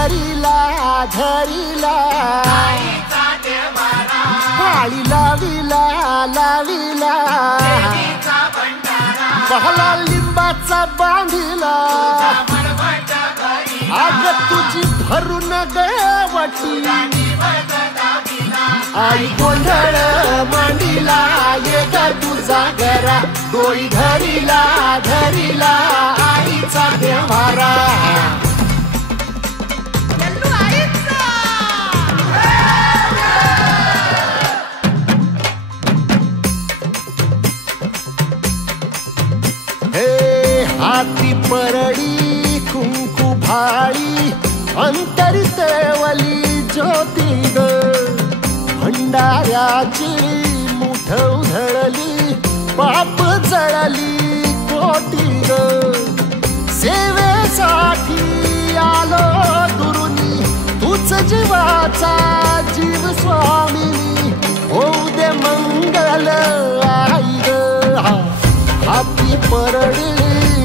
धरिला धरिला पाळी लाविला लाविला पहला लिंबाचा बांधिला आग तुझी भरून गवटी आई गोंधळ मांडिला ये ग तुझा घरा डोळी धरिला धरिला आईचा देवारा हे हाती परडी कुंकू भाळी अंतरितवली ज्योती ग भंडाऱ्याची मुठ उधळली पाप जळली कोटी ग सेवेसाठी आलो दुरुनी तूच जीवाचा जीव स्वामिनी होऊ दे मंगल आई ग हाती परडी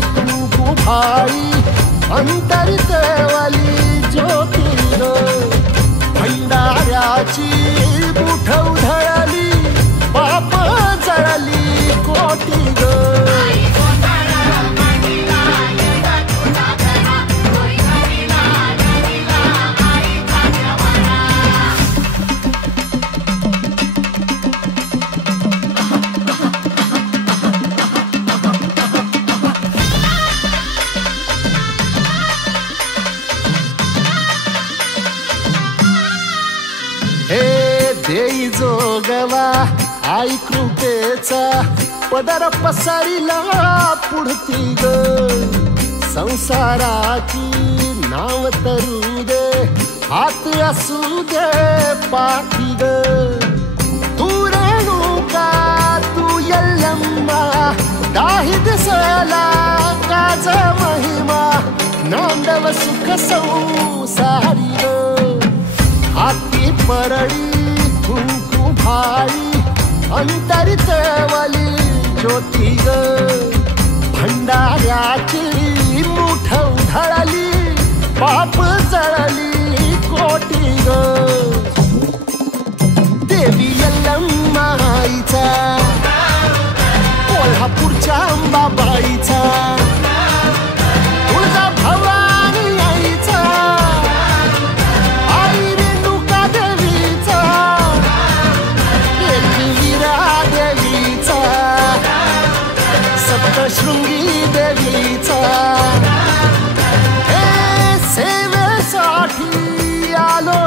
कुंकू भाळी अंतरितवली ज्योती ग भंडाऱ्याची मुठ उधळली पाप जळली कोटी ग देई जोगवा आई कृपेचा पदर पसरिला पुढती ग संसाराची नाव तरू दे हात असू दे पाठी ग तू रेणुका तू यल्लम्मा दाही दिसला काज महिमा नांदव सुख संसारी ग हाती परडी कुंकू भाळी अंतरितवली ज्योती ग भंडाऱ्याची मुठ उधळली पाप जळली कोटी ग देवी यल्लम्मा आईचा कोल्हापूरच्या अंबाबाईचा तुळजा भवानी आईचा शृंगी देवीचा हे सेवेसाठी आलो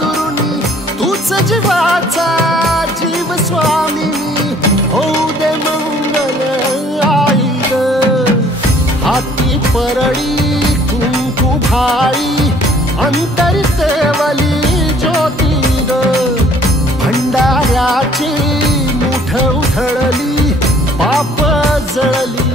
दुरुनी तूच जीवाचा जीव स्वामिनी होऊ दे मंगल आई ग हाती परडी कुंकू भाळी अंतरितवली ज्योती ग भंडाऱ्याची मुठ उधळली पाप जळली